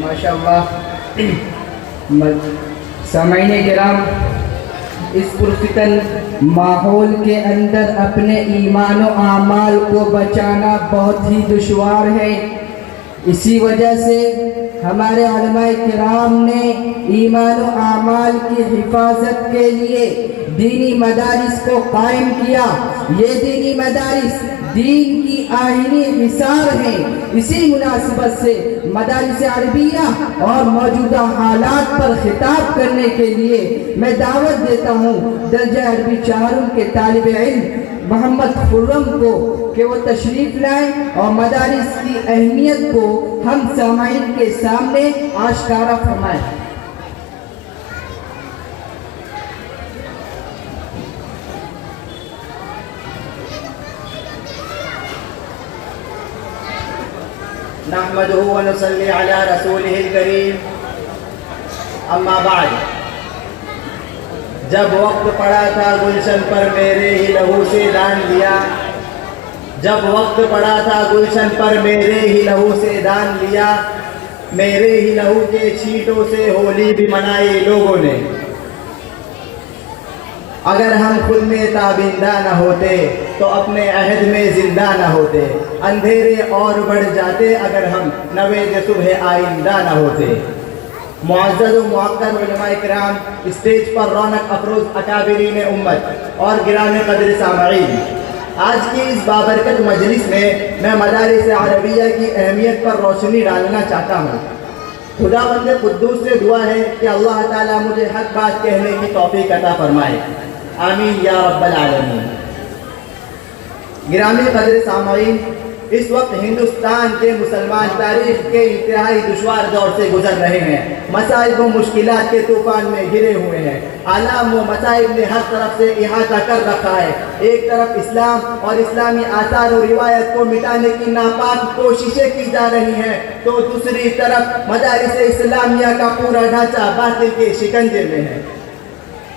ماشاء اللہ سامعین کرام، اس پرفتن ماحول کے اندر اپنے ایمان و اعمال کو بچانا بہت ہی دشوار ہے۔ اسی وجہ سے ہمارے علماء کرام نے ایمان و اعمال کی حفاظت کے لیے دینی مدارس کو قائم کیا۔ یہ دینی مدارس دین کی آئینی حصار ہیں۔ اسی مناسبت سے مدارس عربیہ اور موجودہ حالات پر خطاب کرنے کے لیے میں دعوت دیتا ہوں درجہ عربی چہارم کے طالب علم محمد خرم کو کہ وہ تشریف لائیں اور مدارس کی اہمیت کو ہم سامعین کے سامنے آشکارا فرمائیں۔ نحمده ونصلي على رسوله الكريم، اما بعد۔ جب وقت پڑا تھا گلشن پر میرے ہی لہو سے دان لیا، جب وقت پڑا تھا گلشن پر میرے ہی لہو سے دان لیا، میرے ہی لہو کے چھینٹوں سے ہولی بھی منائی لوگوں نے۔ اگر ہم خود میں تابندہ نہ ہوتے تو اپنے عہد میں زندہ نہ ہوتے، اندھیرے اور بڑھ جاتے اگر ہم نوید صبح آئندہ نہ ہوتے۔ معزز و معقر علماء کرام، اسٹیج پر رونق افروز اکابرین امت اور گرامی قدر سامعین، آج کی اس بابرکت مجلس میں مدارس عربیہ کی اہمیت پر روشنی ڈالنا چاہتا ہوں۔ خدا بند قدوس سے دعا ہے کہ اللہ تعالیٰ مجھے حق بات کہنے کی توفیق عطا فرمائے، آمین یا رب العالمین۔ گرامی قدر سامعین، اس وقت ہندوستان کے مسلمان تاریخ کے انتہائی دشوار دور سے گزر رہے ہیں، مصائب و مشکلات کے طوفان میں گھرے ہوئے ہیں۔ آلام و مصائب نے ہر طرف سے احاطہ کر رکھا ہے۔ ایک طرف اسلام اور اسلامی آثار و روایت کو مٹانے کی ناپاک کوششیں کی جا رہی ہیں، تو دوسری طرف مدارس اسلامیہ کا پورا ڈھانچہ باطل کے شکنجے میں ہے۔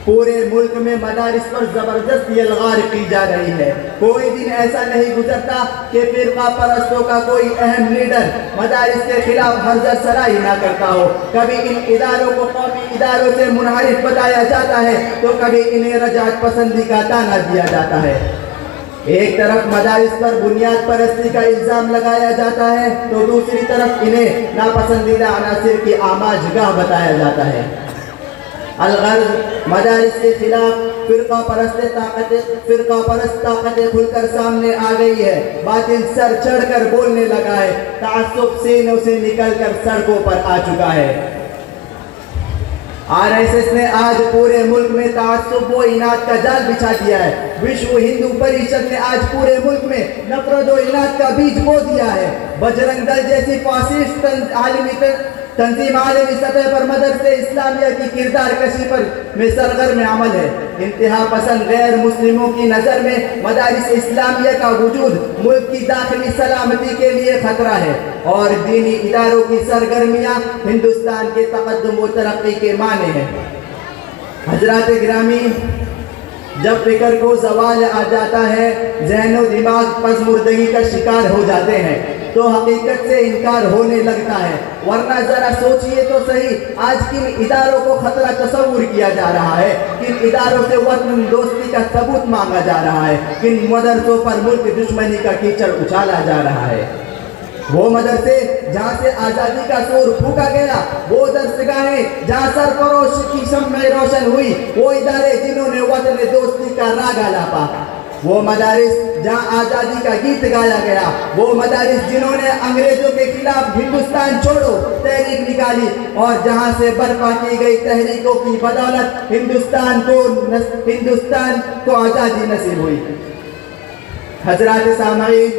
پورے ملک میں مدارس پر زبردست یلغار کی جا رہی ہے۔ کوئی دن ایسا نہیں گزرتا کہ فرقہ پرستوں کا کوئی اہم لیڈر مدارس کے خلاف حرزہ سرائی نہ کرتا ہو۔ کبھی ان اداروں کو قومی اداروں سے منحرف بتایا جاتا ہے تو کبھی انہیں رجعت پسندی کا طعنہ دیا جاتا ہے۔ ایک طرف مدارس پر بنیاد پرستی کا الزام لگایا جاتا ہے تو دوسری طرف انہیں ناپسندیدہ عناصر کی آماج گاہ بتایا جاتا ہے۔ الغرض مدارس کے خلاف فرقہ پرست طاقتیں کھل کر سامنے آ گئی ہے۔ باطل سر چڑھ کر بولنے لگا ہے، تعصب سینوں سے نکل کر سڑکوں پر آ چکا ہے۔ RSS نے آج پورے ملک میں تعصب و اناد کا جال بچھا دیا ہے۔ وشو ہندو پریشد نے آج پورے ملک میں نفرت و اناد کا بیج بو دیا ہے۔ بجرنگ دل جیسی فاسسٹ تنظیم عالمی سطح پر مدرسے اسلامیہ کی کردار کشی پر میں سرگرم عمل ہے۔ انتہا پسند غیر مسلموں کی نظر میں مدارس اسلامیہ کا وجود ملک کی داخلی سلامتی کے لیے خطرہ ہے، اور دینی اداروں کی سرگرمیاں ہندوستان کے تقدم و ترقی کے معنی ہیں۔ حضرات گرامی، جب فکر کو زوال آ جاتا ہے، ذہن و دماغ پسماردگی کا شکار ہو جاتے ہیں، تو حقیقت سے انکار ہونے لگتا ہے۔ ورنہ ذرا سوچئے تو صحیح، آج کن اداروں کو خطرہ تصور کیا جا رہا ہے، کن اداروں سے وطن دوستی کا ثبوت مانگا جا رہا ہے، کن مدرسوں پر ملک دشمنی کا کیچڑ اچھالا جا رہا ہے۔ وہ مدرسے جہاں سے آزادی کا سور پھونکا گیا، وہ درسگاہیں جہاں سرفروش کی شمع روشن ہوئی، وہ ادارے جنہوں نے وطن دوستی کا راگ آلاپا، وہ مدارس جہاں آزادی کا گیت گایا گیا، وہ مدارس جنہوں نے انگریزوں کے خلاف ہندوستان چھوڑو تحریک نکالی، اور جہاں سے برپا کی گئی تحریکوں کی بدولت ہندوستان کو آزادی نصیب ہوئی۔ حضرات سامعین،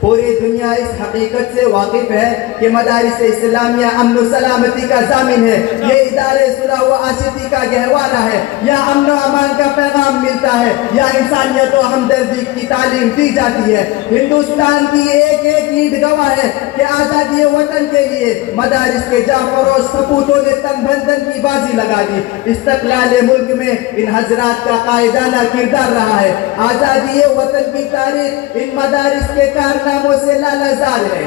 پوری دنیا اس حقیقت سے واقف ہے کہ مدارس اسلامیہ امن و سلامتی کا ضامن ہے۔ یہ ادارے صلح و آشتی کا گہوارہ ہے، یا امن و امان کا پیغام ملتا ہے، یا انسانیت و ہمدردی کی تعلیم دی جاتی ہے۔ ہندوستان کی ایک ایک اینٹ گواہ ہے کہ آزادی وطن کے لیے مدارس کے جاں فروش سپوتوں نے تن بھن کی بازی لگا دی۔ استقلال ملک میں ان حضرات کا قائدانہ کردار رہا ہے۔ آزادی وطن کی تاریخ ان مدارس کے کارناموں سے لالہزار ہے۔